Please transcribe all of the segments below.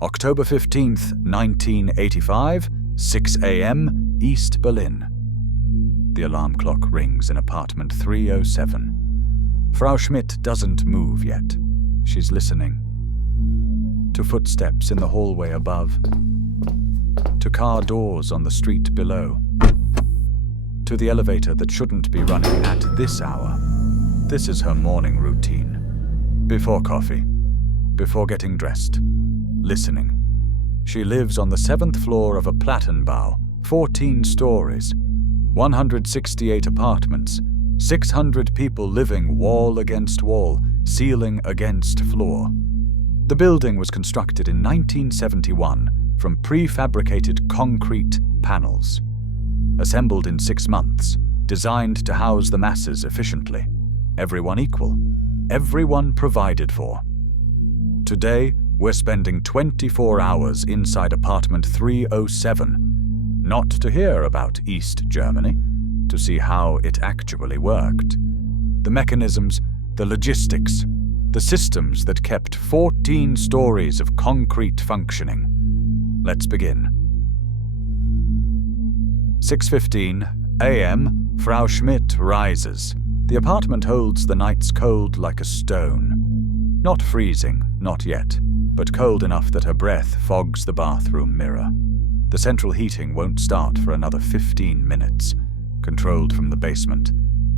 October 15th, 1985, 6 a.m., East Berlin. The alarm clock rings in apartment 307. Frau Schmidt doesn't move yet. She's listening. To footsteps in the hallway above. To car doors on the street below. To the elevator that shouldn't be running at this hour. This is her morning routine. Before coffee. Before getting dressed. Listening. She lives on the 7th floor of a Plattenbau, 14 stories, 168 apartments, 600 people living wall against wall, ceiling against floor. The building was constructed in 1971 from prefabricated concrete panels. Assembled in 6 months, designed to house the masses efficiently. Everyone equal, everyone provided for. Today, we're spending 24 hours inside apartment 307, not to hear about East Germany, to see how it actually worked. The mechanisms, the logistics, the systems that kept 14 stories of concrete functioning. Let's begin. 6:15 a.m., Frau Schmidt rises. The apartment holds the night's cold like a stone. Not freezing, not yet, but cold enough that her breath fogs the bathroom mirror. The central heating won't start for another 15 minutes. Controlled from the basement.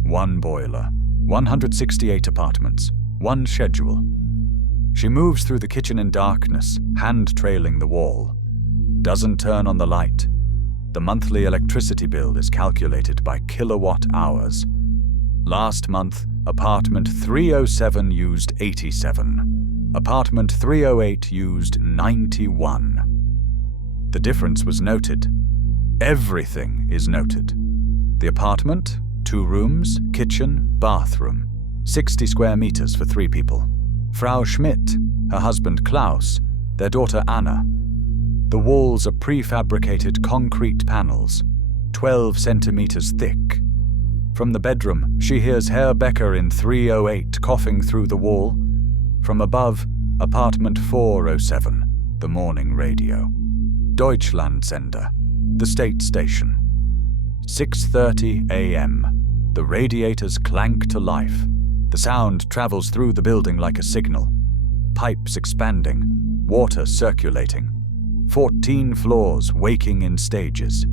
1 boiler, 168 apartments, 1 schedule. She moves through the kitchen in darkness, hand trailing the wall. Doesn't turn on the light. The monthly electricity bill is calculated by kilowatt hours. Last month, apartment 307 used 87. Apartment 308 used 91. The difference was noted. Everything is noted. The apartment, 2 rooms, kitchen, bathroom. 60 square meters for 3 people. Frau Schmidt, her husband Klaus, their daughter Anna. The walls are prefabricated concrete panels, 12 centimeters thick. From the bedroom, she hears Herr Becker in 308 coughing through the wall. From above, apartment 407, the morning radio. Deutschlandsender, the state station. 6:30 a.m. The radiators clank to life. The sound travels through the building like a signal. Pipes expanding, water circulating. 14 floors waking in stages.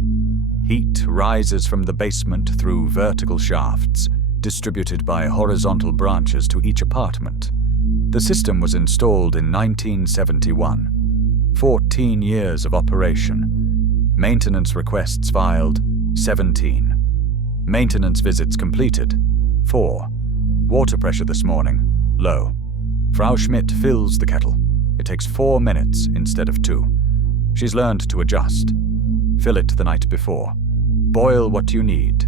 Heat rises from the basement through vertical shafts, distributed by horizontal branches to each apartment. The system was installed in 1971. 14 years of operation. Maintenance requests filed, 17. Maintenance visits completed, 4. Water pressure this morning, low. Frau Schmidt fills the kettle. It takes 4 minutes instead of 2. She's learned to adjust. Fill it the night before. Boil what you need.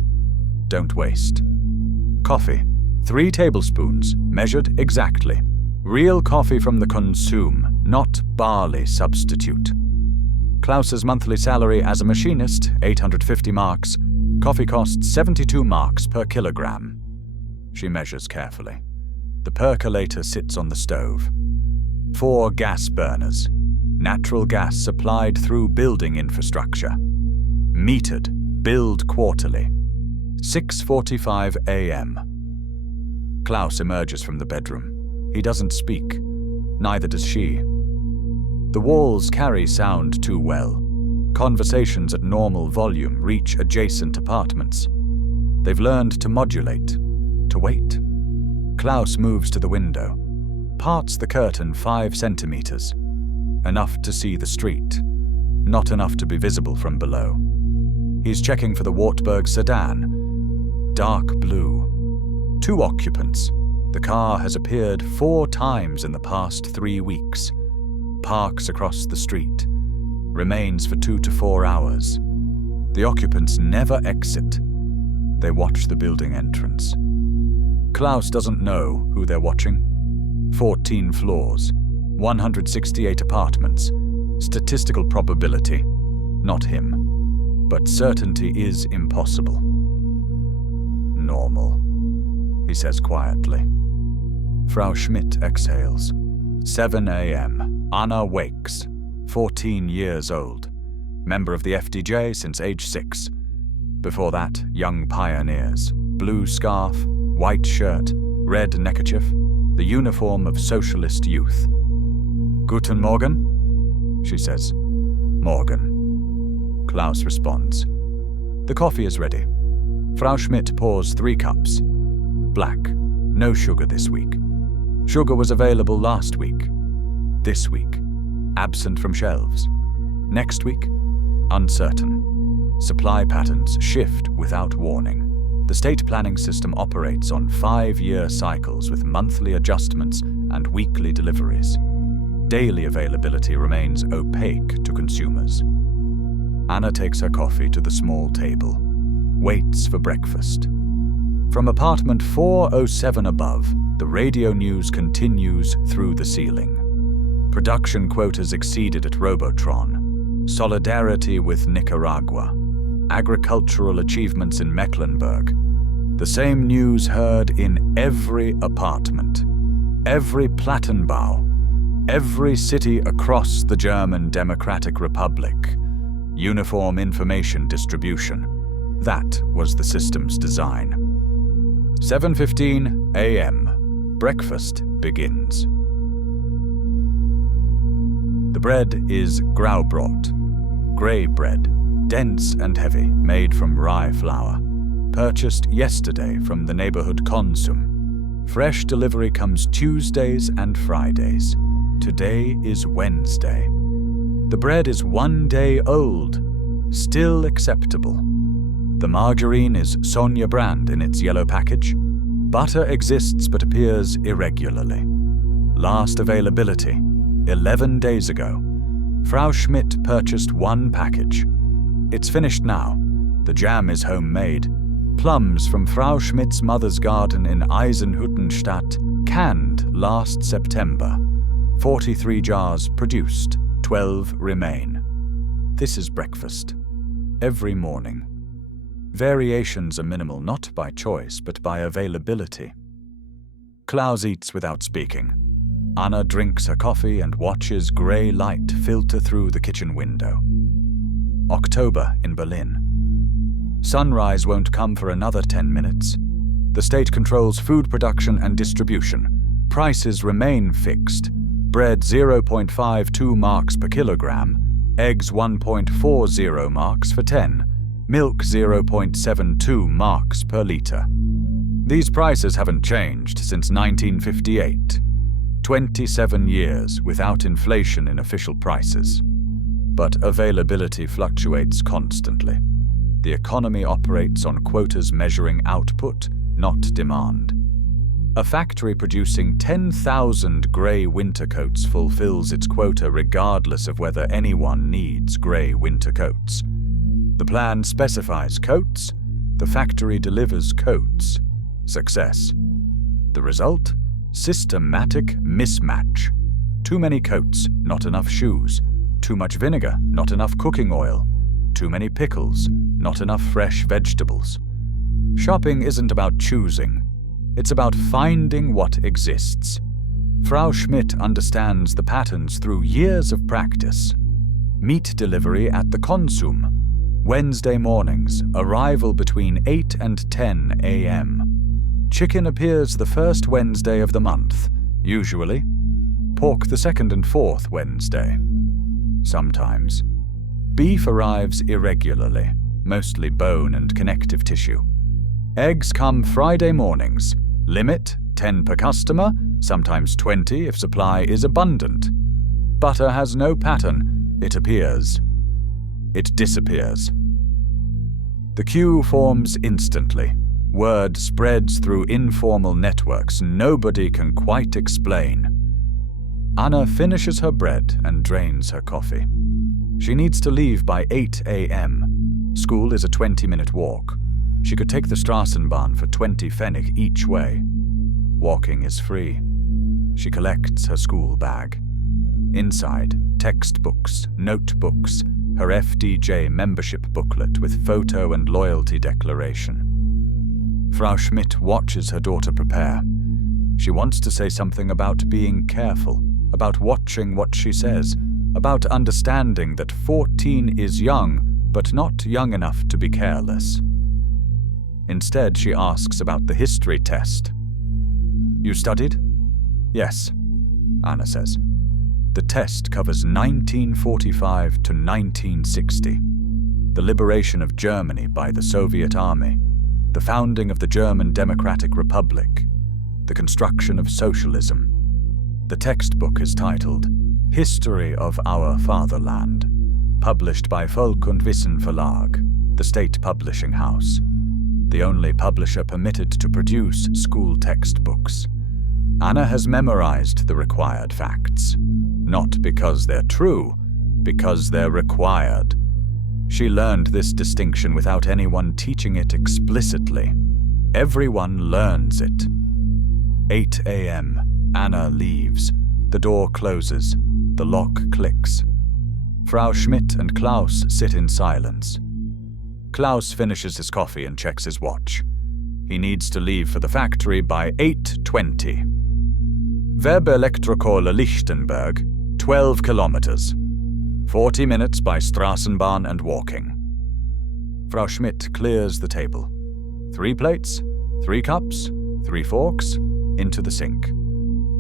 Don't waste. Coffee, 3 tablespoons, measured exactly. Real coffee from the consume, not barley substitute. Klaus's monthly salary as a machinist, 850 marks. Coffee costs 72 marks per kilogram. She measures carefully. The percolator sits on the stove. 4 gas burners. Natural gas supplied through building infrastructure. Metered, billed quarterly. 6:45 a.m. Klaus emerges from the bedroom. He doesn't speak. Neither does she. The walls carry sound too well. Conversations at normal volume reach adjacent apartments. They've learned to modulate, to wait. Klaus moves to the window, parts the curtain 5 centimeters. Enough to see the street, not enough to be visible from below. He's checking for the Wartburg sedan. Dark blue. 2 occupants. The car has appeared 4 times in the past 3 weeks. Parks across the street. Remains for 2 to 4 hours. The occupants never exit. They watch the building entrance. Klaus doesn't know who they're watching. 14 floors, 168 apartments. Statistical probability, not him. But certainty is impossible. Normal, he says quietly. Frau Schmidt exhales. 7 a.m. Anna wakes. 14 years old. Member of the FDJ since age 6. Before that, young pioneers. Blue scarf, white shirt, red neckerchief, the uniform of socialist youth. Guten Morgen, she says. Morgen. Klaus responds. The coffee is ready. Frau Schmidt pours 3 cups. Black. No sugar this week. Sugar was available last week. This week, absent from shelves. Next week, uncertain. Supply patterns shift without warning. The state planning system operates on 5-year cycles with monthly adjustments and weekly deliveries. Daily availability remains opaque to consumers. Anna takes her coffee to the small table, waits for breakfast. From apartment 407 above, the radio news continues through the ceiling. Production quotas exceeded at Robotron. Solidarity with Nicaragua. Agricultural achievements in Mecklenburg. The same news heard in every apartment, every Plattenbau, every city across the German Democratic Republic. Uniform information distribution. That was the system's design. 7:15 a.m. Breakfast begins. The bread is Graubrot, grey bread, dense and heavy, made from rye flour. Purchased yesterday from the neighborhood Konsum. Fresh delivery comes Tuesdays and Fridays. Today is Wednesday. The bread is 1 day old, still acceptable. The margarine is Sonia brand in its yellow package. Butter exists but appears irregularly. Last availability, 11 days ago. Frau Schmidt purchased 1 package. It's finished now. The jam is homemade. Plums from Frau Schmidt's mother's garden in Eisenhüttenstadt, canned last September. 43 jars produced, 12 remain. This is breakfast. Every morning. Variations are minimal not by choice but by availability. Klaus eats without speaking. Anna drinks her coffee and watches grey light filter through the kitchen window. October in Berlin. Sunrise won't come for another 10 minutes. The state controls food production and distribution. Prices remain fixed. Bread 0.52 marks per kilogram, eggs 1.40 marks for 10, milk 0.72 marks per litre. These prices haven't changed since 1958. 27 years without inflation in official prices. But availability fluctuates constantly. The economy operates on quotas measuring output, not demand. A factory producing 10,000 grey winter coats fulfills its quota regardless of whether anyone needs grey winter coats. The plan specifies coats, the factory delivers coats. Success. The result? Systematic mismatch. Too many coats, not enough shoes. Too much vinegar, not enough cooking oil. Too many pickles, not enough fresh vegetables. Shopping isn't about choosing. It's about finding what exists. Frau Schmidt understands the patterns through years of practice. Meat delivery at the Konsum. Wednesday mornings, arrival between 8 and 10 a.m. Chicken appears the first Wednesday of the month, usually. Pork the second and fourth Wednesday. Sometimes. Beef arrives irregularly, mostly bone and connective tissue. Eggs come Friday mornings. Limit, 10 per customer, sometimes 20 if supply is abundant. Butter has no pattern. It appears. It disappears. The queue forms instantly. Word spreads through informal networks nobody can quite explain. Anna finishes her bread and drains her coffee. She needs to leave by 8 a.m. School is a 20-minute walk. She could take the Straßenbahn for 20 Pfennig each way. Walking is free. She collects her school bag. Inside, textbooks, notebooks, her FDJ membership booklet with photo and loyalty declaration. Frau Schmidt watches her daughter prepare. She wants to say something about being careful, about watching what she says, about understanding that 14 is young, but not young enough to be careless. Instead, she asks about the history test. "You studied?" "Yes," Anna says. The test covers 1945 to 1960, the liberation of Germany by the Soviet Army, the founding of the German Democratic Republic, the construction of socialism. The textbook is titled History of Our Fatherland, published by Folk und Wissen Verlag, the state publishing house, the only publisher permitted to produce school textbooks. Anna has memorized the required facts, not because they're true, because they're required. She learned this distinction without anyone teaching it explicitly. Everyone learns it. 8 a.m. Anna leaves. The door closes. The lock clicks. Frau Schmidt and Klaus sit in silence. Klaus finishes his coffee and checks his watch. He needs to leave for the factory by 8:20. Werbeelektrokohle Lichtenberg, 12 kilometers. 40 minutes by Straßenbahn and walking. Frau Schmidt clears the table. 3 plates, 3 cups, 3 forks, into the sink.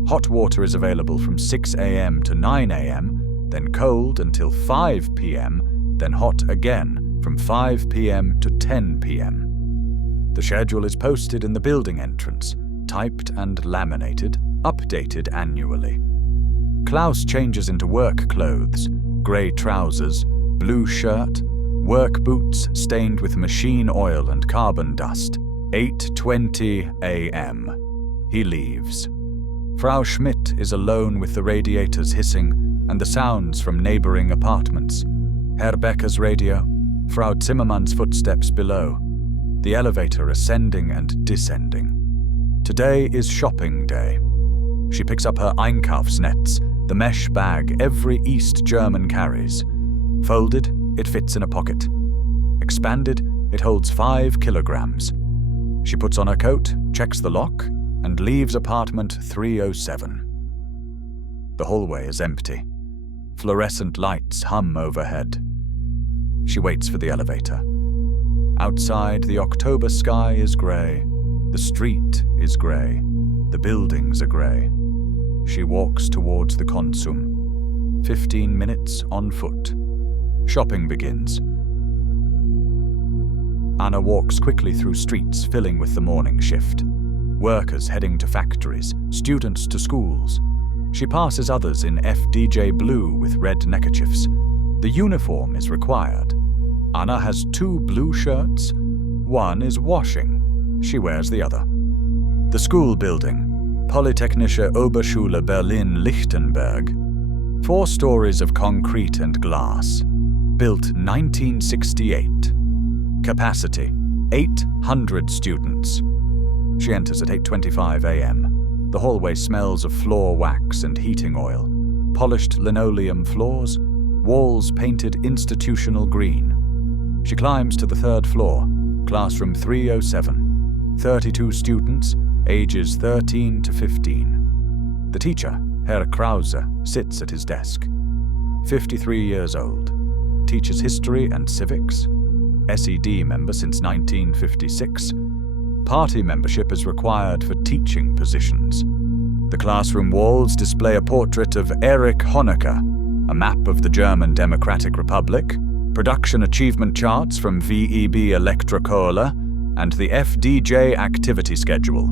Hot water is available from 6 a.m. to 9 a.m., then cold until 5 p.m., then hot again from 5 p.m. to 10 p.m. The schedule is posted in the building entrance, typed and laminated, updated annually. Klaus changes into work clothes, grey trousers, blue shirt, work boots stained with machine oil and carbon dust. 8:20 a.m. He leaves. Frau Schmidt is alone with the radiators hissing and the sounds from neighboring apartments. Herr Becker's radio, Frau Zimmermann's footsteps below, the elevator ascending and descending. Today is shopping day. She picks up her Einkaufsnetz, the mesh bag every East German carries. Folded, it fits in a pocket. Expanded, it holds 5 kilograms. She puts on her coat, checks the lock, and leaves apartment 307. The hallway is empty. Fluorescent lights hum overhead. She waits for the elevator. Outside, the October sky is grey. The street is grey. The buildings are grey. She walks towards the Konsum. 15 minutes on foot. Shopping begins. Anna walks quickly through streets filling with the morning shift. Workers heading to factories, students to schools. She passes others in FDJ blue with red neckerchiefs. The uniform is required. Anna has 2 blue shirts. One is washing. She wears the other. The school building, Polytechnische Oberschule Berlin-Lichtenberg. 4 stories of concrete and glass. Built 1968. Capacity, 800 students. She enters at 8:25 a.m. The hallway smells of floor wax and heating oil. Polished linoleum floors, walls painted institutional green. She climbs to the 3rd floor, classroom 307. 32 students, ages 13 to 15. The teacher, Herr Krause, sits at his desk. 53 years old. Teaches history and civics. SED member since 1956. Party membership is required for teaching positions. The classroom walls display a portrait of Erich Honecker, a map of the German Democratic Republic, production achievement charts from VEB Elektrokohle, and the FDJ activity schedule.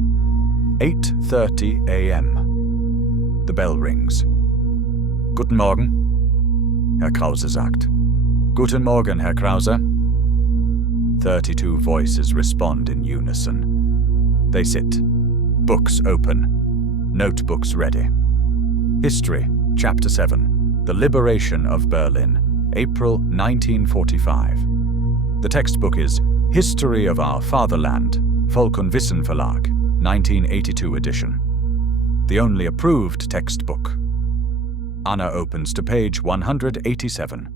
8:30 a.m. The bell rings. Guten Morgen, Herr Krause sagt. Guten Morgen, Herr Krause. 32 voices respond in unison. They sit. Books open. Notebooks ready. History, Chapter 7. The Liberation of Berlin, April 1945. The textbook is History of Our Fatherland, Folk und Wissen Verlag, 1982 edition. The only approved textbook. Anna opens to page 187.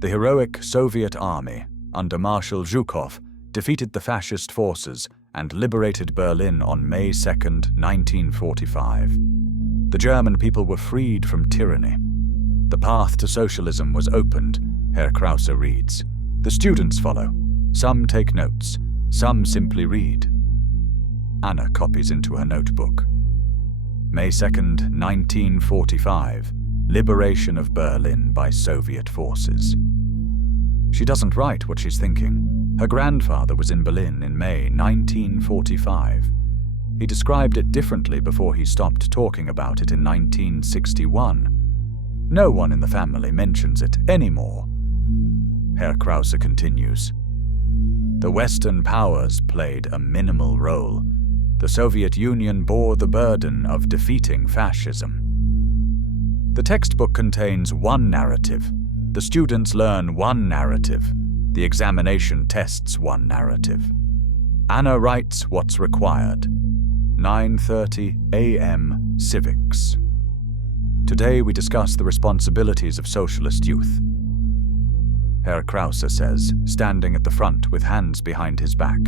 The heroic Soviet army, under Marshal Zhukov, defeated the fascist forces and liberated Berlin on May 2, 1945. The German people were freed from tyranny. The path to socialism was opened, Herr Krause reads. The students follow. Some take notes, some simply read. Anna copies into her notebook. May 2nd, 1945. Liberation of Berlin by Soviet forces. She doesn't write what she's thinking. Her grandfather was in Berlin in May 1945. He described it differently before he stopped talking about it in 1961. No one in the family mentions it anymore. Herr Krause continues. The Western powers played a minimal role. The Soviet Union bore the burden of defeating fascism. The textbook contains one narrative. The students learn one narrative. The examination tests one narrative. Anna writes what's required. 9:30 a.m. Civics. Today we discuss the responsibilities of socialist youth. Herr Krause says, standing at the front with hands behind his back.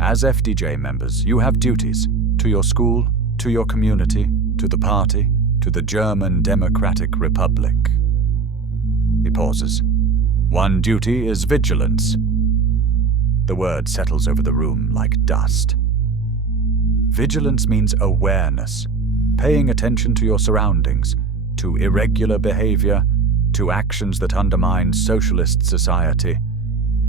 As FDJ members, you have duties to your school, to your community, to the party, to the German Democratic Republic. He pauses. One duty is vigilance. The word settles over the room like dust. Vigilance means awareness, paying attention to your surroundings, to irregular behavior, to actions that undermine socialist society.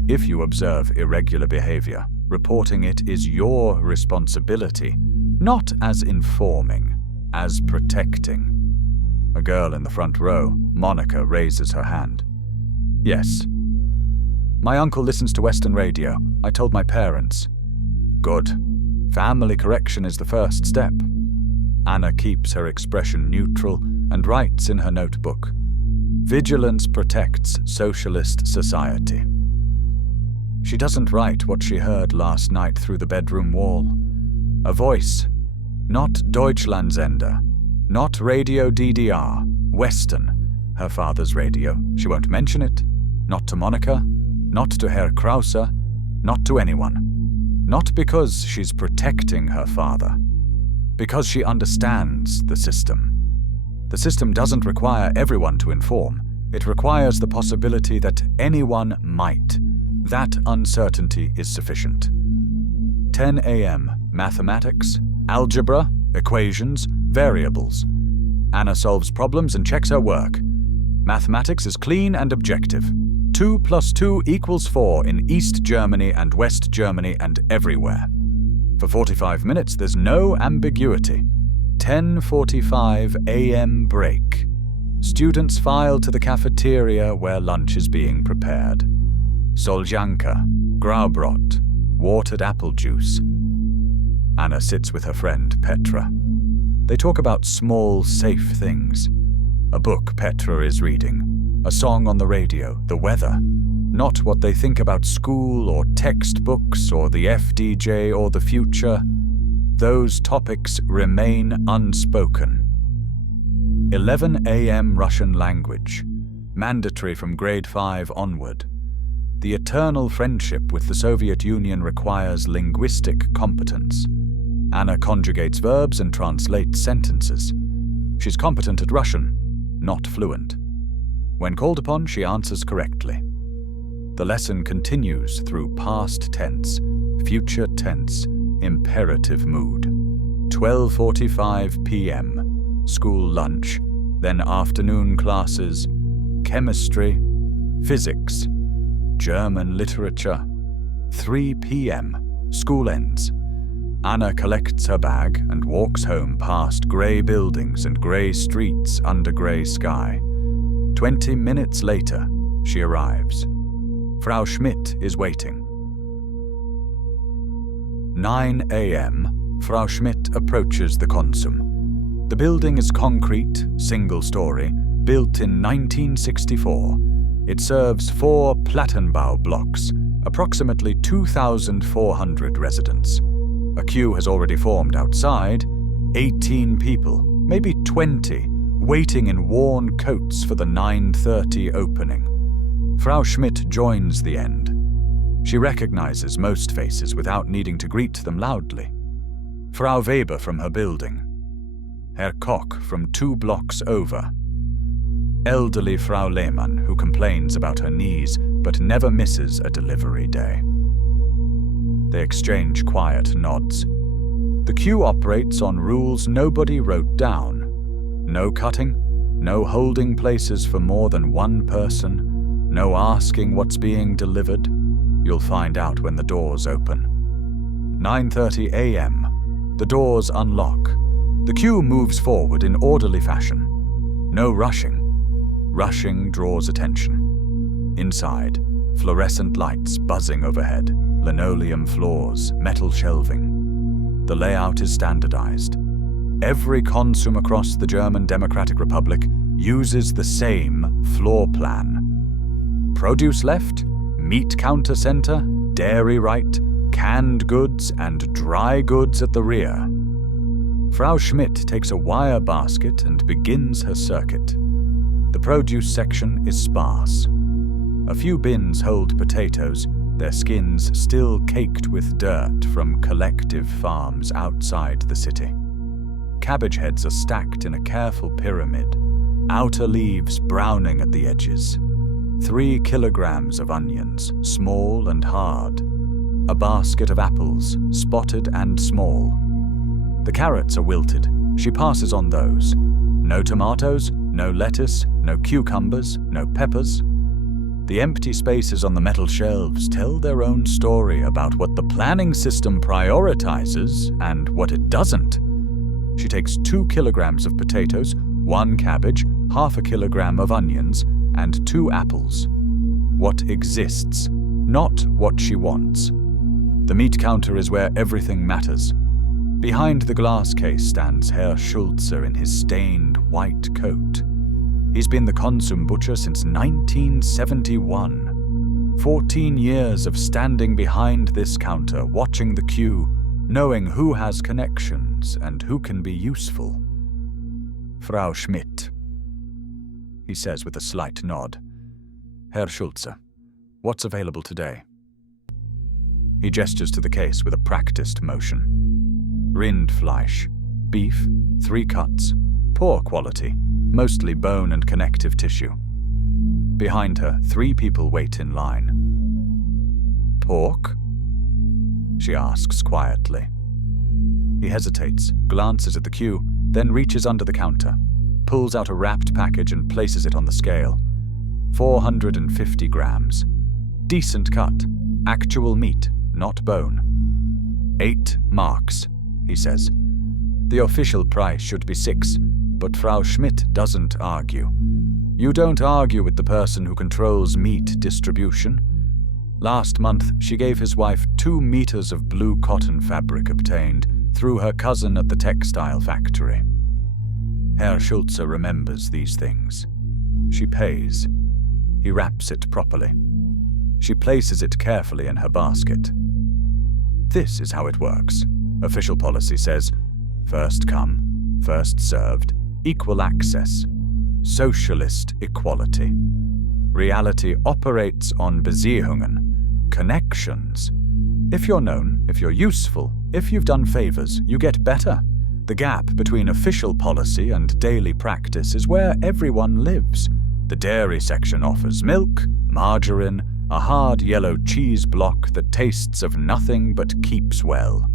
If you observe irregular behavior, reporting it is your responsibility, not as informing, as protecting. A girl in the front row, Monica, raises her hand. Yes. My uncle listens to Western radio. I told my parents. Good. Family correction is the first step. Anna keeps her expression neutral and writes in her notebook. Vigilance protects socialist society. She doesn't write what she heard last night through the bedroom wall. A voice. Not Deutschlandsender. Not Radio DDR. Western. Her father's radio. She won't mention it. Not to Monica. Not to Herr Krause. Not to anyone. Not because she's protecting her father. Because she understands the system. The system doesn't require everyone to inform. It requires the possibility that anyone might. That uncertainty is sufficient. 10 a.m. Mathematics, algebra, equations, variables. Anna solves problems and checks her work. Mathematics is clean and objective. 2 + 2 = 4 in East Germany and West Germany and everywhere. For 45 minutes, there's no ambiguity. 10:45 a.m. break. Students file to the cafeteria where lunch is being prepared. Soljanka, Graubrot, watered apple juice. Anna sits with her friend Petra. They talk about small, safe things. A book Petra is reading, a song on the radio, the weather. Not what they think about school or textbooks or the FDJ or the future. Those topics remain unspoken. 11 a.m. Russian language, mandatory from grade 5 onward. The eternal friendship with the Soviet Union requires linguistic competence. Anna conjugates verbs and translates sentences. She's competent at Russian, not fluent. When called upon, she answers correctly. The lesson continues through past tense, future tense, imperative mood. 12:45 p.m. School lunch, then afternoon classes, chemistry, physics, German literature. 3 p.m. School ends. Anna collects her bag and walks home past grey buildings and grey streets under grey sky. 20 minutes later, she arrives. Frau Schmidt is waiting. 9 a.m. Frau Schmidt approaches the Konsum. The building is concrete, single-story, built in 1964. It serves 4 Plattenbau blocks, approximately 2,400 residents. A queue has already formed outside, 18 people, maybe 20, waiting in worn coats for the 9:30 opening. Frau Schmidt joins the end. She recognizes most faces without needing to greet them loudly. Frau Weber from her building. Herr Koch from 2 blocks over. elderly Frau Lehmann who complains about her knees but never misses a delivery day. They exchange quiet nods. The queue operates on rules nobody wrote down. No cutting, no holding places for more than one person, no asking what's being delivered. You'll find out when the doors open. 9:30 a.m. The doors unlock. The queue moves forward in orderly fashion. No rushing. Rushing draws attention. Inside, fluorescent lights buzzing overhead, linoleum floors, metal shelving. The layout is standardized. Every consum across the German Democratic Republic uses the same floor plan. Produce left, meat counter center, dairy right, canned goods and dry goods at the rear. Frau Schmidt takes a wire basket and begins her circuit. The produce section is sparse. A few bins hold potatoes, their skins still caked with dirt from collective farms outside the city. Cabbage heads are stacked in a careful pyramid, outer leaves browning at the edges. 3 kilograms of onions, small and hard. A basket of apples, spotted and small. The carrots are wilted. She passes on those. No tomatoes, no lettuce, no cucumbers, no peppers. The empty spaces on the metal shelves tell their own story about what the planning system prioritizes and what it doesn't. She takes 2 kilograms of potatoes, 1 cabbage, half a kilogram of onions, and 2 apples. What exists, not what she wants. The meat counter is where everything matters. Behind the glass case stands Herr Schulze in his stained white coat. He's been the consum butcher since 1971. 14 years of standing behind this counter, watching the queue, knowing who has connections and who can be useful. Frau Schmidt, he says with a slight nod. Herr Schulze, what's available today? He gestures to the case with a practiced motion. Rindfleisch, beef, 3 cuts, poor quality, mostly bone and connective tissue. Behind her, 3 people wait in line. Pork? She asks quietly. He hesitates, glances at the queue, then reaches under the counter, pulls out a wrapped package and places it on the scale. 450 grams. Decent cut. Actual meat, not bone. 8 marks, he says. The official price should be 6, but Frau Schmidt doesn't argue. You don't argue with the person who controls meat distribution. Last month, she gave his wife 2 meters of blue cotton fabric obtained through her cousin at the textile factory. Herr Schulze remembers these things. She pays. He wraps it properly. She places it carefully in her basket. This is how it works. Official policy says, first come, first served, equal access, socialist equality. Reality operates on Beziehungen, connections. If you're known, if you're useful, if you've done favors, you get better. The gap between official policy and daily practice is where everyone lives. The dairy section offers milk, margarine, a hard yellow cheese block that tastes of nothing but keeps well.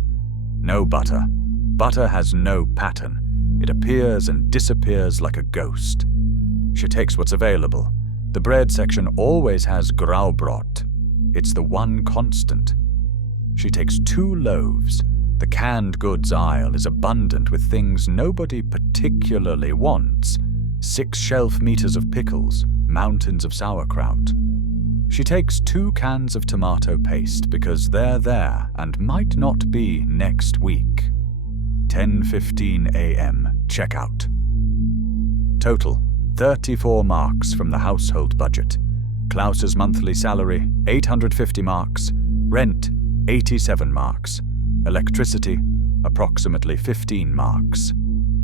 No butter. Butter has no pattern. It appears and disappears like a ghost. She takes what's available. The bread section always has Graubrot. It's the one constant. She takes 2 loaves. The canned goods aisle is abundant with things nobody particularly wants. 6 shelf meters of pickles, mountains of sauerkraut. She takes 2 cans of tomato paste because they're there and might not be next week. 10:15 a.m. Checkout. Total, 34 marks from the household budget. Klaus's monthly salary, 850 marks. Rent, 87 marks. Electricity, approximately 15 marks.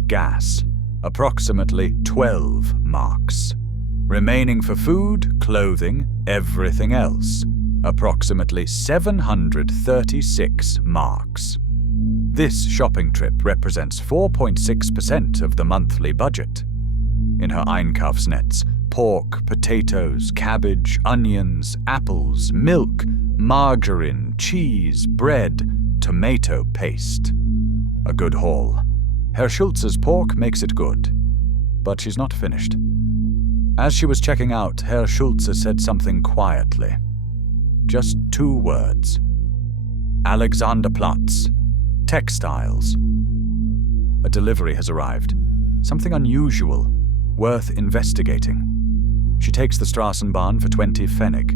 Gas, approximately 12 marks. Remaining for food, clothing, everything else, approximately 736 marks. This shopping trip represents 4.6% of the monthly budget. In her Einkaufsnetz, Pork, potatoes, cabbage, onions, apples, milk, margarine, cheese, bread, tomato paste. A good haul. Herr Schultz's pork makes it good. But she's not finished. As she was checking out, Herr Schulze said something quietly. Just 2 words. Alexanderplatz. Textiles. A delivery has arrived. Something unusual, worth investigating. She takes the Straßenbahn for 20 Pfennig.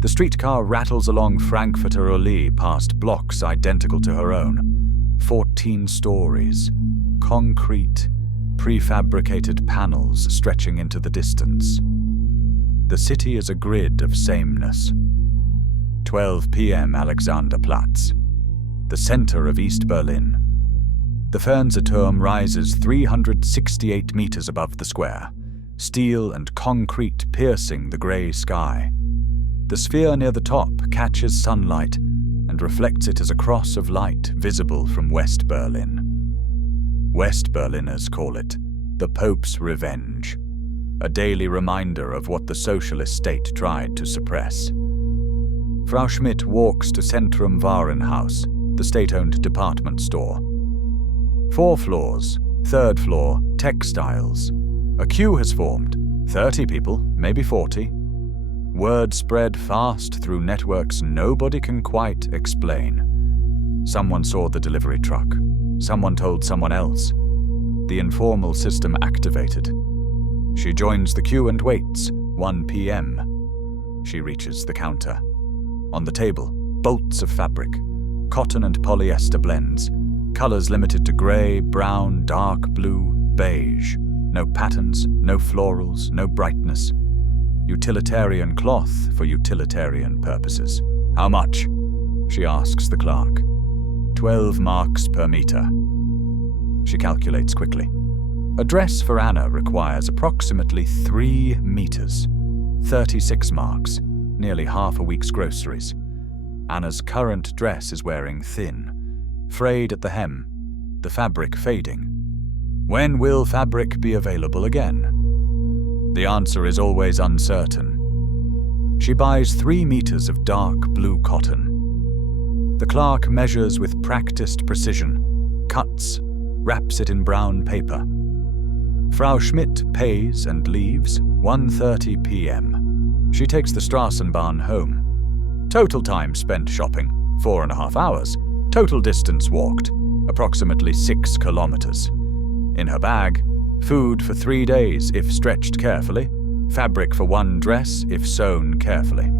The streetcar rattles along Frankfurter Allee past blocks identical to her own. 14 stories. Concrete, prefabricated panels stretching into the distance. The city is a grid of sameness. 12 p.m. Alexanderplatz, the center of East Berlin. The Fernsehturm rises 368 meters above the square, steel and concrete piercing the grey sky. The sphere near the top catches sunlight and reflects it as a cross of light visible from West Berlin. West Berliners call it the Pope's Revenge, a daily reminder of what the socialist state tried to suppress. Frau Schmidt walks to Centrum Warenhaus, the state-owned department store. 4 floors, 3rd floor, textiles. A queue has formed, 30 people, maybe 40. Word spread fast through networks nobody can quite explain. Someone saw the delivery truck. Someone told someone else. The informal system activated. She joins the queue and waits, 1 p.m. She reaches the counter. On the table, bolts of fabric, cotton and polyester blends, colors limited to gray, brown, dark blue, beige. No patterns, no florals, no brightness. Utilitarian cloth for utilitarian purposes. How much? She asks the clerk. 12 marks per meter. She calculates quickly. A dress for Anna requires approximately 3 meters. 36 marks, nearly half a week's groceries. Anna's current dress is wearing thin, frayed at the hem, the fabric fading. When will fabric be available again? The answer is always uncertain. She buys 3 meters of dark blue cotton. The clerk measures with practiced precision, cuts, wraps it in brown paper. Frau Schmidt pays and leaves 1:30 p.m. She takes the Straßenbahn home. Total time spent shopping, 4.5 hours. Total distance walked, approximately 6 kilometers. In her bag, food for 3 days if stretched carefully, fabric for 1 dress if sewn carefully.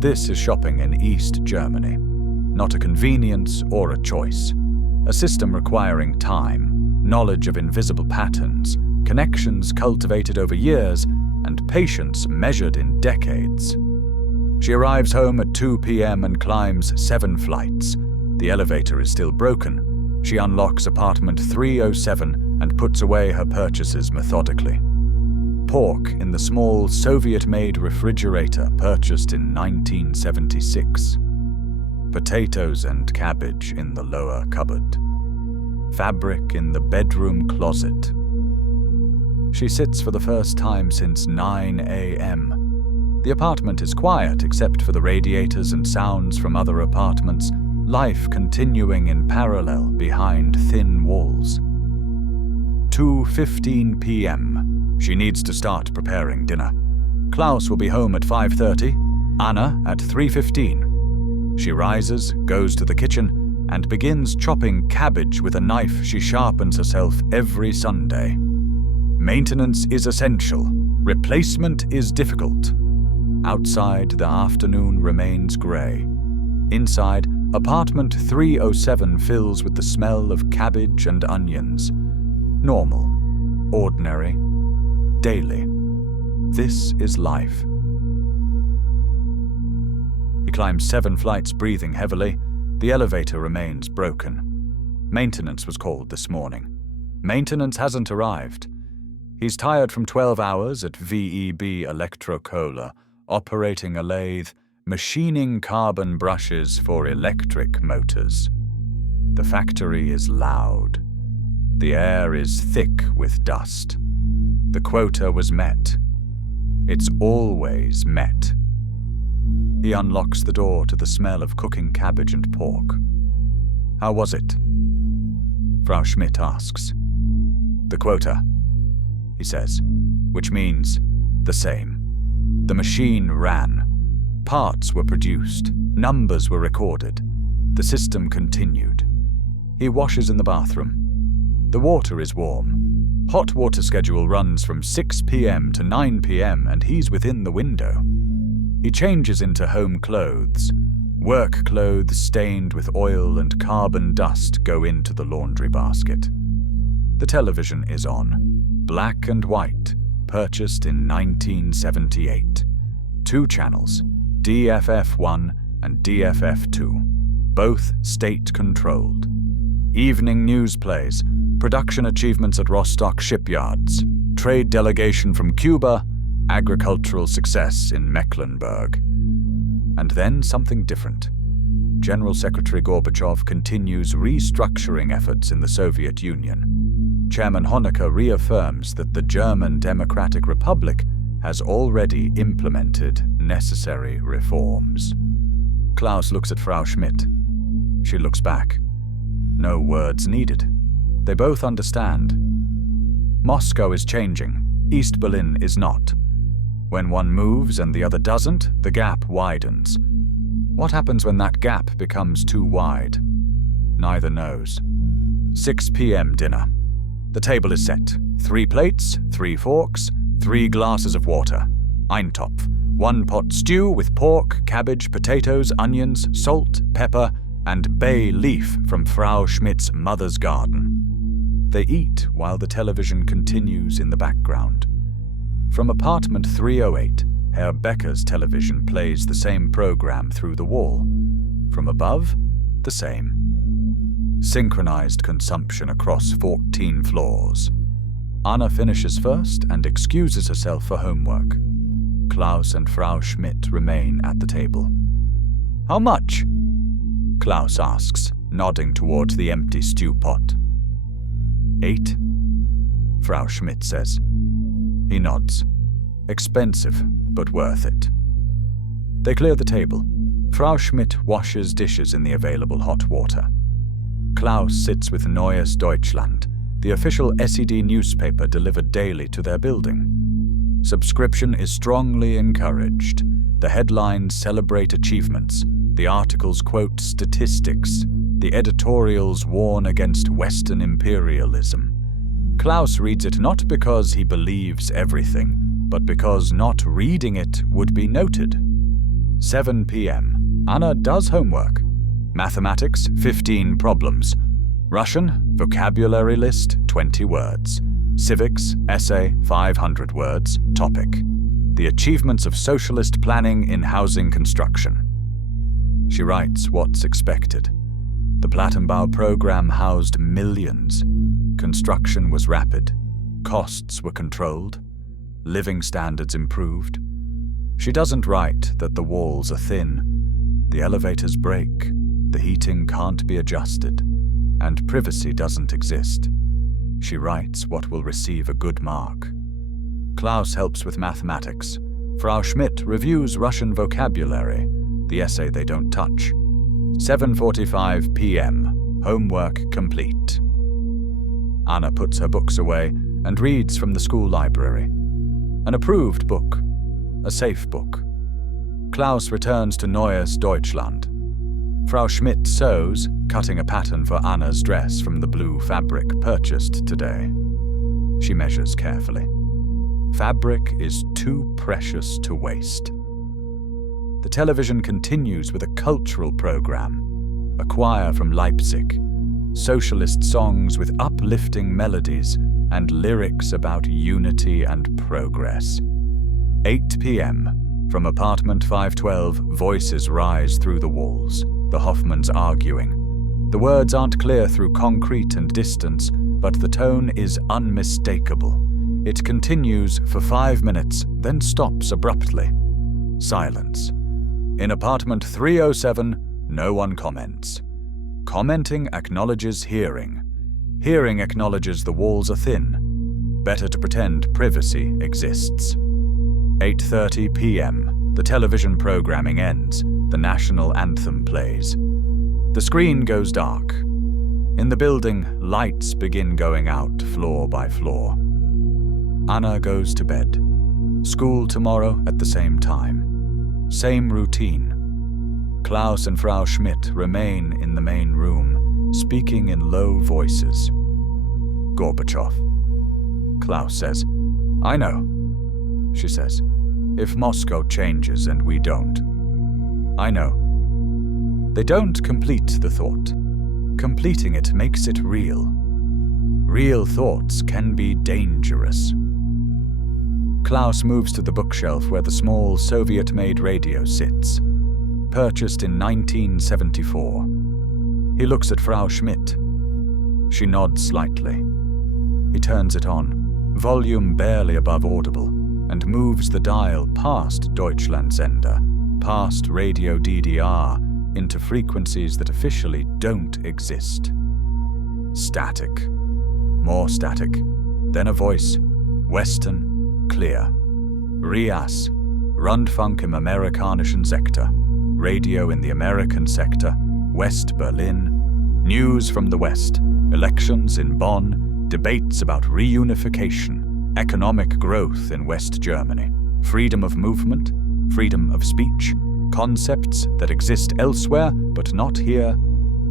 This is shopping in East Germany. Not a convenience or a choice. A system requiring time, knowledge of invisible patterns, connections cultivated over years, and patience measured in decades. She arrives home at 2 p.m. and climbs 7 flights. The elevator is still broken. She unlocks apartment 307 and puts away her purchases methodically. Pork in the small Soviet-made refrigerator purchased in 1976. Potatoes and cabbage in the lower cupboard. Fabric in the bedroom closet. She sits for the first time since 9 a.m. The apartment is quiet except for the radiators and sounds from other apartments, life continuing in parallel behind thin walls. 2:15 p.m. She needs to start preparing dinner. Klaus will be home at 5:30, Anna at 3:15. She rises, goes to the kitchen, and begins chopping cabbage with a knife she sharpens herself every Sunday. Maintenance is essential. Replacement is difficult. Outside, the afternoon remains grey. Inside, apartment 307 fills with the smell of cabbage and onions. Normal, ordinary, daily. This is life. He climbs 7 flights, breathing heavily. The elevator remains broken. Maintenance was called this morning. Maintenance hasn't arrived. He's tired from 12 hours at VEB Electrokohle, operating a lathe, machining carbon brushes for electric motors. The factory is loud. The air is thick with dust. The quota was met. It's always met. He unlocks the door to the smell of cooking cabbage and pork. How was it? Frau Schmidt asks. The quota, he says, which means the same. The machine ran. Parts were produced. Numbers were recorded. The system continued. He washes in the bathroom. The water is warm. Hot water schedule runs from 6 p.m. to 9 p.m. and he's within the window. He changes into home clothes. Work clothes stained with oil and carbon dust go into the laundry basket. The television is on. Black and white, purchased in 1978. 2 channels, DFF1 and DFF2, both state-controlled. Evening news plays, production achievements at Rostock shipyards, trade delegation from Cuba, agricultural success in Mecklenburg. And then something different. General Secretary Gorbachev continues restructuring efforts in the Soviet Union. Chairman Honecker reaffirms that the German Democratic Republic has already implemented necessary reforms. Klaus looks at Frau Schmidt. She looks back. No words needed. They both understand. Moscow is changing. East Berlin is not. When one moves and the other doesn't, the gap widens. What happens when that gap becomes too wide? Neither knows. 6 p.m. dinner. The table is set. 3 plates, 3 forks, 3 glasses of water. Eintopf. 1 pot stew with pork, cabbage, potatoes, onions, salt, pepper, and bay leaf from Frau Schmidt's mother's garden. They eat while the television continues in the background. From apartment 308, Herr Becker's television plays the same program through the wall. From above, the same. Synchronized consumption across 14 floors. Anna finishes first and excuses herself for homework. Klaus and Frau Schmidt remain at the table. How much? Klaus asks, nodding towards the empty stew pot. 8, Frau Schmidt says. He nods. Expensive, but worth it. They clear the table. Frau Schmidt washes dishes in the available hot water. Klaus sits with Neues Deutschland, the official SED newspaper delivered daily to their building. Subscription is strongly encouraged. The headlines celebrate achievements. The articles quote statistics. The editorials warn against Western imperialism. Klaus reads it not because he believes everything, but because not reading it would be noted. 7 p.m. Anna does homework. Mathematics, 15 problems. Russian, vocabulary list, 20 words. Civics, essay, 500 words. Topic: the achievements of socialist planning in housing construction. She writes what's expected. The Plattenbau program housed millions. Construction was rapid. Costs were controlled. Living standards improved. She doesn't write that the walls are thin. The elevators break. The heating can't be adjusted. And privacy doesn't exist. She writes what will receive a good mark. Klaus helps with mathematics. Frau Schmidt reviews Russian vocabulary, the essay they don't touch. 7:45 p.m. Homework complete. Anna puts her books away and reads from the school library. An approved book. A safe book. Klaus returns to Neues Deutschland. Frau Schmidt sews, cutting a pattern for Anna's dress from the blue fabric purchased today. She measures carefully. Fabric is too precious to waste. The television continues with a cultural program. A choir from Leipzig. Socialist songs with uplifting melodies and lyrics about unity and progress. 8 p.m. From apartment 512, voices rise through the walls, the Hoffmans arguing. The words aren't clear through concrete and distance, but the tone is unmistakable. It continues for 5 minutes, then stops abruptly. Silence. In apartment 307, no one comments. Commenting acknowledges hearing. Hearing acknowledges the walls are thin. Better to pretend privacy exists. 8:30 p.m. The television programming ends. The national anthem plays. The screen goes dark. In the building, lights begin going out floor by floor. Anna goes to bed. School tomorrow at the same time. Same routine. Klaus and Frau Schmidt remain in the main room, speaking in low voices. Gorbachev. Klaus says, "I know," she says, "if Moscow changes and we don't. I know." They don't complete the thought. Completing it makes it real. Real thoughts can be dangerous. Klaus moves to the bookshelf where the small Soviet-made radio sits, purchased in 1974. He looks at Frau Schmidt. She nods slightly. He turns it on, volume barely above audible, and moves the dial past Deutschlandsender, past Radio DDR, into frequencies that officially don't exist. Static. More static. Then a voice. Western, clear. Rias, Rundfunk im amerikanischen Sektor. Radio in the American sector. West Berlin. News from the West. Elections in Bonn. Debates about reunification. Economic growth in West Germany. Freedom of movement. Freedom of speech. Concepts that exist elsewhere but not here.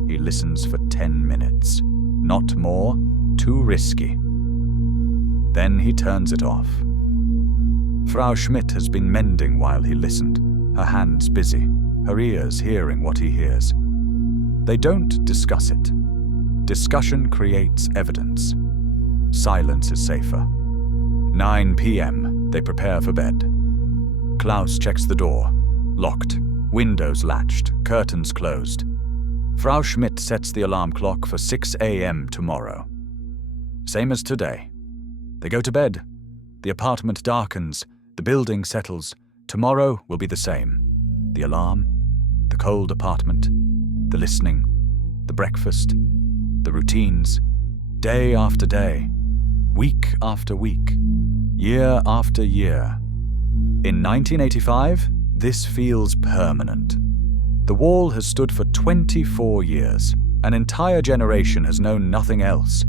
He listens for 10 minutes. Not more. Too risky. Then he turns it off. Frau Schmidt has been mending while he listened, her hands busy, her ears hearing what he hears. They don't discuss it. Discussion creates evidence. Silence is safer. 9 p.m. They prepare for bed. Klaus checks the door. Locked. Windows latched. Curtains closed. Frau Schmidt sets the alarm clock for 6 a.m. tomorrow. Same as today. They go to bed. The apartment darkens. The building settles. Tomorrow will be the same. The alarm. The cold apartment. The listening. The breakfast. The routines. Day after day. Week after week. Year after year. In 1985, this feels permanent. The wall has stood for 24 years. An entire generation has known nothing else.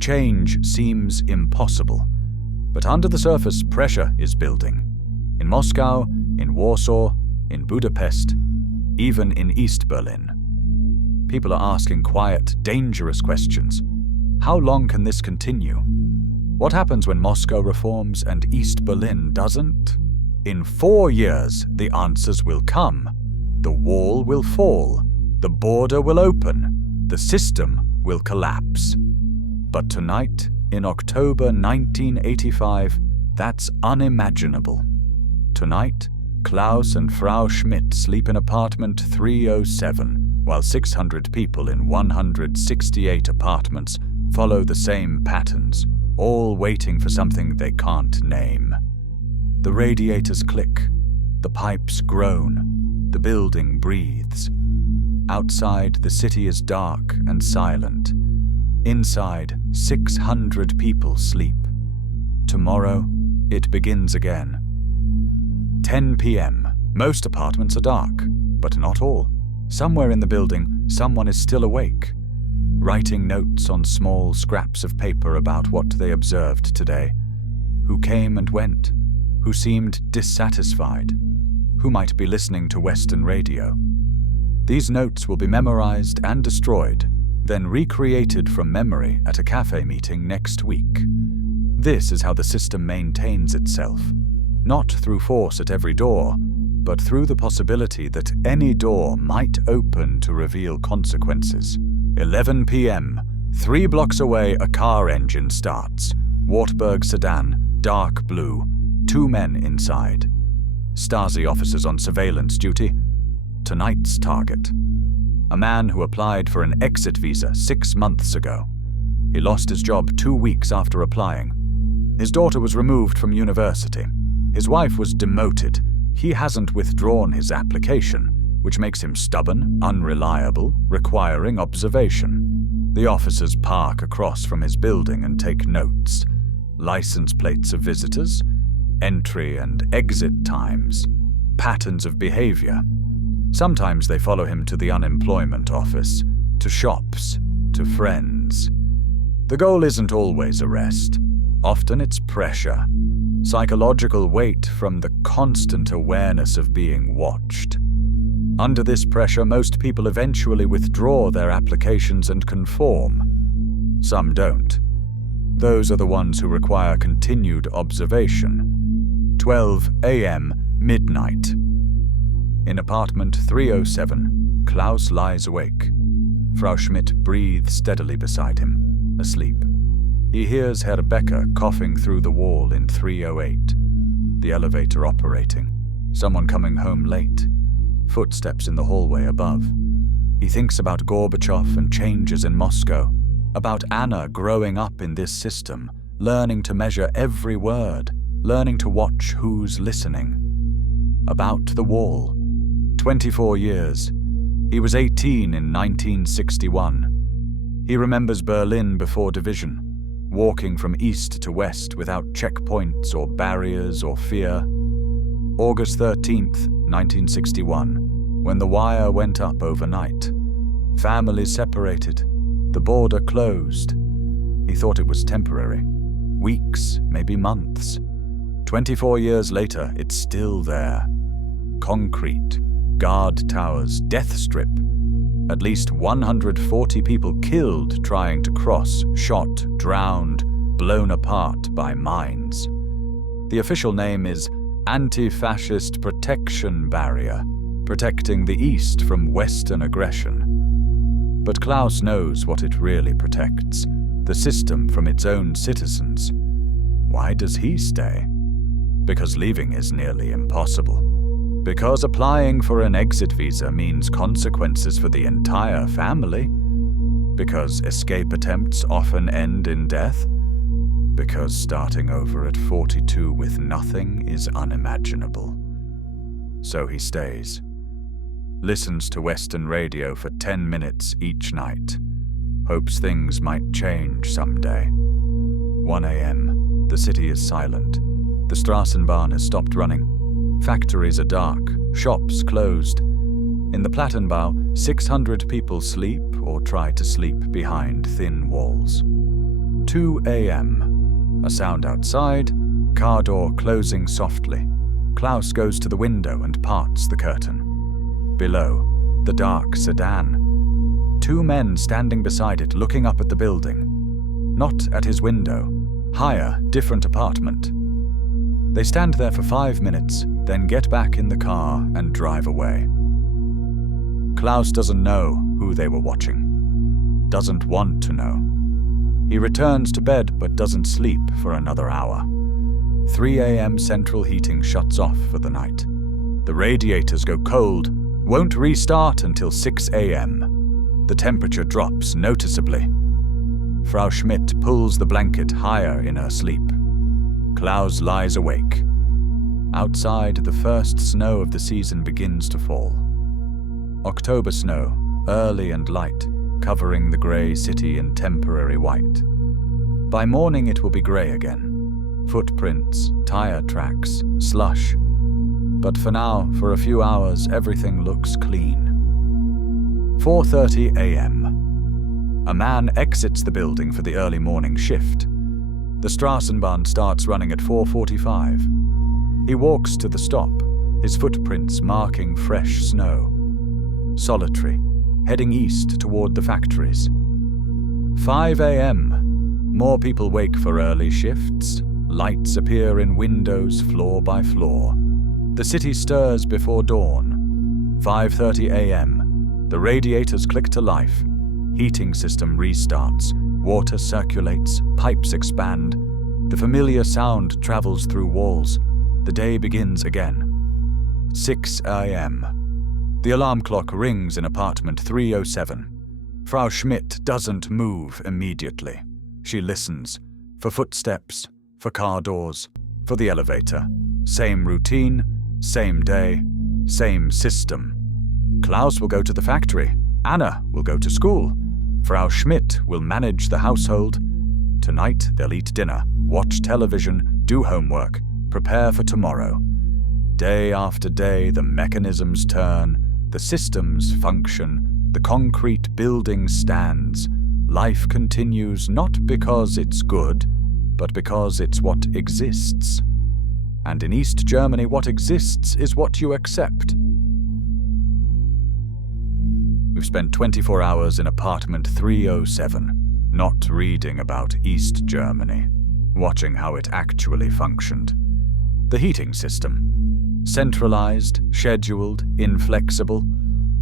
Change seems impossible. But under the surface, pressure is building. In Moscow, in Warsaw, in Budapest, even in East Berlin. People are asking quiet, dangerous questions. How long can this continue? What happens when Moscow reforms and East Berlin doesn't? In 4 years, the answers will come. The wall will fall. The border will open. The system will collapse. But tonight, in October 1985, that's unimaginable. Tonight, Klaus and Frau Schmidt sleep in apartment 307, while 600 people in 168 apartments follow the same patterns, all waiting for something they can't name. The radiators click, the pipes groan, the building breathes. Outside, the city is dark and silent. Inside, 600 people sleep. Tomorrow, it begins again. 10 p.m. Most apartments are dark, but not all. Somewhere in the building, someone is still awake, writing notes on small scraps of paper about what they observed today, who came and went, who seemed dissatisfied, who might be listening to Western radio. These notes will be memorized and destroyed, then recreated from memory at a cafe meeting next week. This is how the system maintains itself, not through force at every door, but through the possibility that any door might open to reveal consequences. 11 p.m. 3 blocks away, a car engine starts. Wartburg sedan, dark blue. 2 men inside. Stasi officers on surveillance duty. Tonight's target. A man who applied for an exit visa 6 months ago. He lost his job 2 weeks after applying. His daughter was removed from university. His wife was demoted. He hasn't withdrawn his application, which makes him stubborn, unreliable, requiring observation. The officers park across from his building and take notes. License plates of visitors, entry and exit times, patterns of behavior. Sometimes they follow him to the unemployment office, to shops, to friends. The goal isn't always arrest. Often it's pressure, psychological weight from the constant awareness of being watched. Under this pressure, most people eventually withdraw their applications and conform. Some don't. Those are the ones who require continued observation. 12 a.m. midnight. In apartment 307, Klaus lies awake. Frau Schmidt breathes steadily beside him, asleep. He hears Herr Becker coughing through the wall in 308. The elevator operating. Someone coming home late. Footsteps in the hallway above. He thinks about Gorbachev and changes in Moscow. About Anna growing up in this system, learning to measure every word, learning to watch who's listening. About the wall. 24 years. He was 18 in 1961. He remembers Berlin before division, walking from east to west without checkpoints or barriers or fear. August 13th, 1961, when the wire went up overnight. Families separated. The border closed. He thought it was temporary. Weeks, maybe months. 24 years later, it's still there. Concrete, guard towers, death strip. At least 140 people killed trying to cross, shot, drowned, blown apart by mines. The official name is Anti-Fascist Protection Barrier, protecting the East from Western aggression. But Klaus knows what it really protects, the system from its own citizens. Why does he stay? Because leaving is nearly impossible. Because applying for an exit visa means consequences for the entire family. Because escape attempts often end in death. Because starting over at 42 with nothing is unimaginable. So he stays. Listens to Western radio for 10 minutes each night. Hopes things might change someday. 1 a.m. The city is silent. The Straßenbahn has stopped running. Factories are dark. Shops closed. In the Plattenbau, 600 people sleep or try to sleep behind thin walls. 2 a.m. A sound outside, car door closing softly. Klaus goes to the window and parts the curtain. Below, the dark sedan. 2 men standing beside it, looking up at the building. Not at his window. Higher, different apartment. They stand there for 5 minutes, then get back in the car and drive away. Klaus doesn't know who they were watching. Doesn't want to know. He returns to bed but doesn't sleep for another hour. 3 a.m. central heating shuts off for the night. The radiators go cold, won't restart until 6 a.m. The temperature drops noticeably. Frau Schmidt pulls the blanket higher in her sleep. Klaus lies awake. Outside, the first snow of the season begins to fall. October snow, early and light, covering the grey city in temporary white. By morning it will be grey again. Footprints, tire tracks, slush. But for now, for a few hours, everything looks clean. 4:30 a.m. A man exits the building for the early morning shift. The Straßenbahn starts running at 4:45. He walks to the stop, his footprints marking fresh snow. Solitary, heading east toward the factories. 5 a.m. More people wake for early shifts. Lights appear in windows floor by floor. The city stirs before dawn. 5:30 a.m. The radiators click to life. Heating system restarts. Water circulates. Pipes expand. The familiar sound travels through walls. The day begins again. 6 a.m. The alarm clock rings in apartment 307. Frau Schmidt doesn't move immediately. She listens. For footsteps. For car doors. For the elevator. Same routine. Same day. Same system. Klaus will go to the factory. Anna will go to school. Frau Schmidt will manage the household. Tonight they'll eat dinner, watch television, do homework, prepare for tomorrow. Day after day, the mechanisms turn, the systems function, the concrete building stands. Life continues not because it's good, but because it's what exists. And in East Germany, what exists is what you accept. We've spent 24 hours in apartment 307, not reading about East Germany, watching how it actually functioned. The heating system. Centralized, scheduled, inflexible.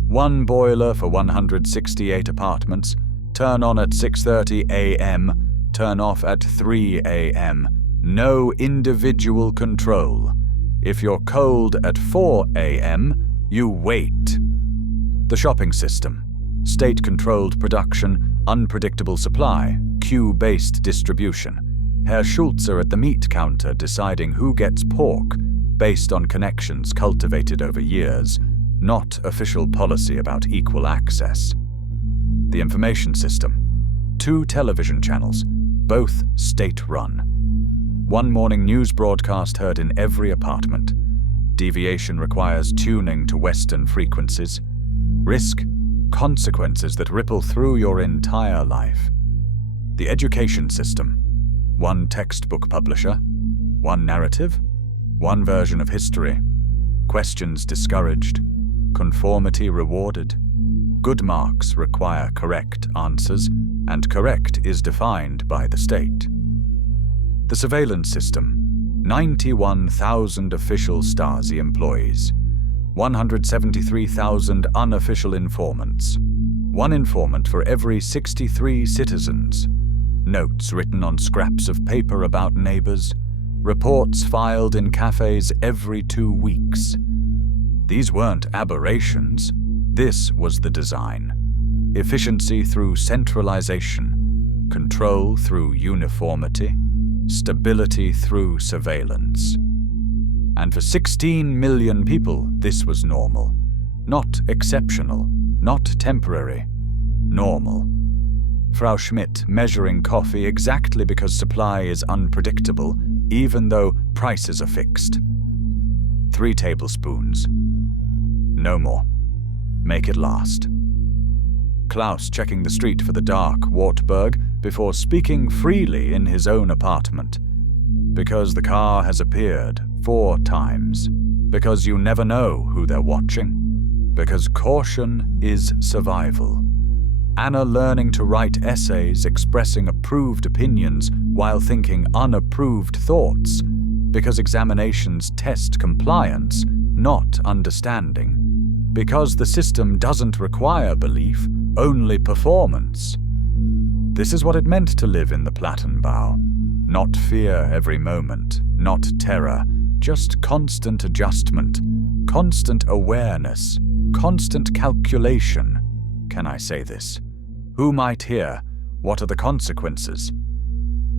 One boiler for 168 apartments. Turn on at 6:30 a.m., turn off at 3 a.m. No individual control. If you're cold at 4 a.m., you wait. The shopping system. State-controlled production, unpredictable supply, queue-based distribution. Herr Schulze at the meat counter deciding who gets pork based on connections cultivated over years, not official policy about equal access. The information system. 2 television channels, both state-run. One morning news broadcast heard in every apartment. Deviation requires tuning to Western frequencies. Risk, consequences that ripple through your entire life. The education system. 1 textbook publisher, 1 narrative, 1 version of history. Questions discouraged, conformity rewarded. Good marks require correct answers, and correct is defined by the state. The surveillance system. 91,000 official Stasi employees. 173,000 unofficial informants. 1 informant for every 63 citizens. Notes written on scraps of paper about neighbors. Reports filed in cafes every 2 weeks. These weren't aberrations. This was the design. Efficiency through centralization. Control through uniformity. Stability through surveillance. And for 16 million people, this was normal. Not exceptional, not temporary. Normal. Frau Schmidt measuring coffee exactly because supply is unpredictable, even though prices are fixed. 3 tablespoons. No more. Make it last. Klaus checking the street for the dark Wartburg before speaking freely in his own apartment. Because the car has appeared 4 times. Because you never know who they're watching. Because caution is survival. Anna learning to write essays expressing approved opinions while thinking unapproved thoughts. Because examinations test compliance, not understanding. Because the system doesn't require belief, only performance. This is what it meant to live in the Plattenbau. Not fear every moment, not terror, just constant adjustment, constant awareness, constant calculation. Can I say this? Who might hear? What are the consequences?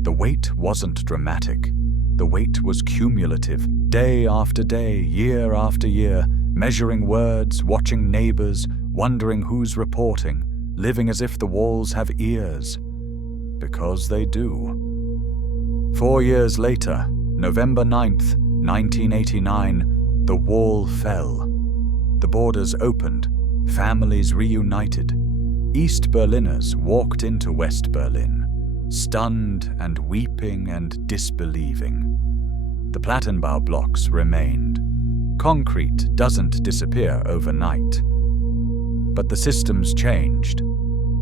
The wait wasn't dramatic. The wait was cumulative, day after day, year after year, measuring words, watching neighbors, wondering who's reporting, living as if the walls have ears. Because they do. 4 years later, November 9th, 1989, the wall fell. The borders opened, families reunited. East Berliners walked into West Berlin, stunned and weeping and disbelieving. The Plattenbau blocks remained. Concrete doesn't disappear overnight. But the systems changed.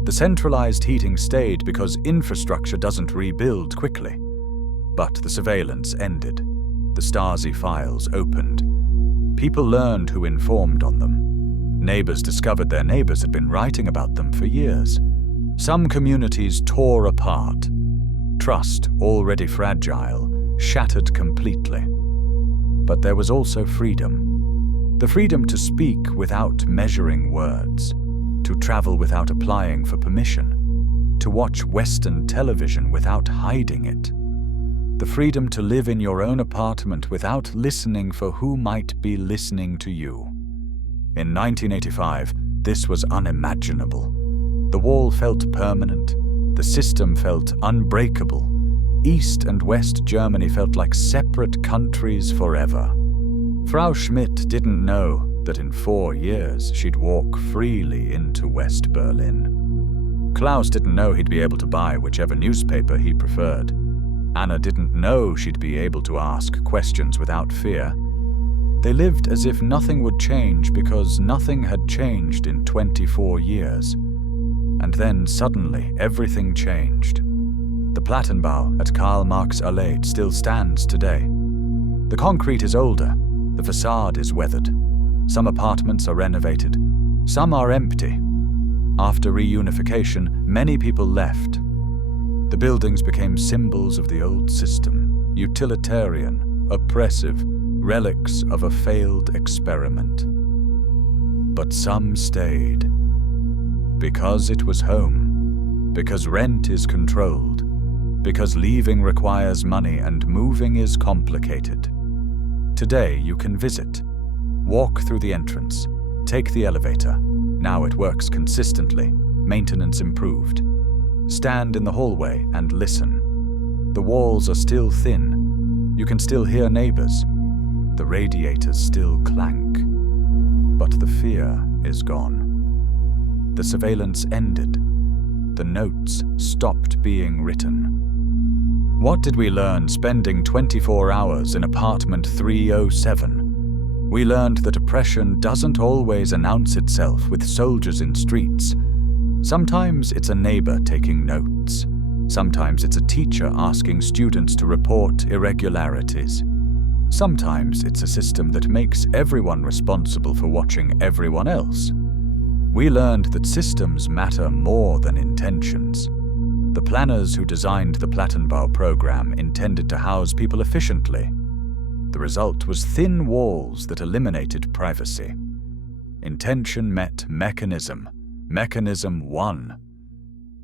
The centralized heating stayed because infrastructure doesn't rebuild quickly. But the surveillance ended. The Stasi files opened. People learned who informed on them. Neighbors discovered their neighbors had been writing about them for years. Some communities tore apart. Trust, already fragile, shattered completely. But there was also freedom. The freedom to speak without measuring words, to travel without applying for permission, to watch Western television without hiding it. The freedom to live in your own apartment without listening for who might be listening to you. In 1985, this was unimaginable. The wall felt permanent. The system felt unbreakable. East and West Germany felt like separate countries forever. Frau Schmidt didn't know that in 4 years she'd walk freely into West Berlin. Klaus didn't know he'd be able to buy whichever newspaper he preferred. Anna didn't know she'd be able to ask questions without fear. They lived as if nothing would change because nothing had changed in 24 years. And then suddenly everything changed. The Plattenbau at Karl Marx Allee still stands today. The concrete is older, the facade is weathered. Some apartments are renovated, some are empty. After reunification, many people left. The buildings became symbols of the old system, utilitarian, oppressive, relics of a failed experiment. But some stayed. Because it was home, because rent is controlled, because leaving requires money and moving is complicated. Today you can visit, walk through the entrance, take the elevator. Now it works consistently, maintenance improved. Stand in the hallway and listen. The walls are still thin. You can still hear neighbors. The radiators still clank. But the fear is gone. The surveillance ended. The notes stopped being written. What did we learn spending 24 hours in apartment 307? We learned that oppression doesn't always announce itself with soldiers in streets. Sometimes it's a neighbor taking notes. Sometimes it's a teacher asking students to report irregularities. Sometimes it's a system that makes everyone responsible for watching everyone else. We learned that systems matter more than intentions. The planners who designed the Plattenbau program intended to house people efficiently. The result was thin walls that eliminated privacy. Intention met mechanism. Mechanism won.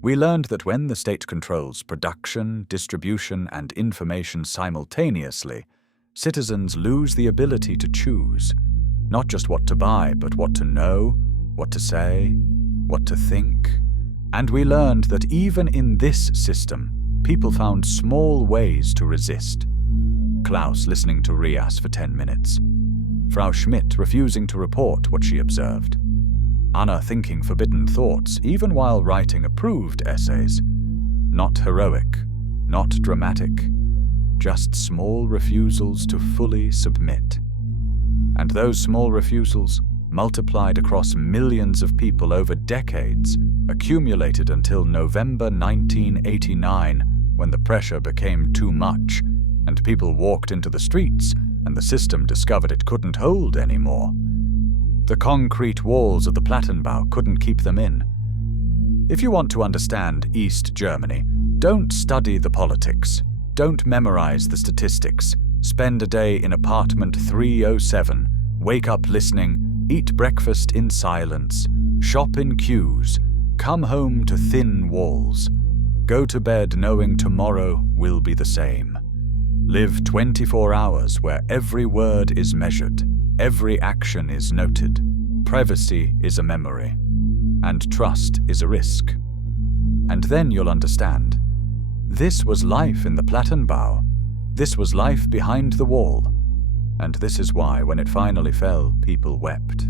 We learned that when the state controls production, distribution, and information simultaneously, citizens lose the ability to choose, not just what to buy, but what to know, what to say, what to think. And we learned that even in this system, people found small ways to resist. Klaus listening to Rias for 10 minutes. Frau Schmidt refusing to report what she observed. Anna thinking forbidden thoughts even while writing approved essays. Not heroic, not dramatic, just small refusals to fully submit. And those small refusals, multiplied across millions of people over decades, accumulated until November 1989, when the pressure became too much, and people walked into the streets, and the system discovered it couldn't hold anymore. The concrete walls of the Plattenbau couldn't keep them in. If you want to understand East Germany, don't study the politics. Don't memorize the statistics. Spend a day in apartment 307. Wake up listening. Eat breakfast in silence. Shop in queues. Come home to thin walls. Go to bed knowing tomorrow will be the same. Live 24 hours where every word is measured, every action is noted, privacy is a memory, and trust is a risk. And then you'll understand. This was life in the Plattenbau. This was life behind the wall. And this is why, when it finally fell, people wept.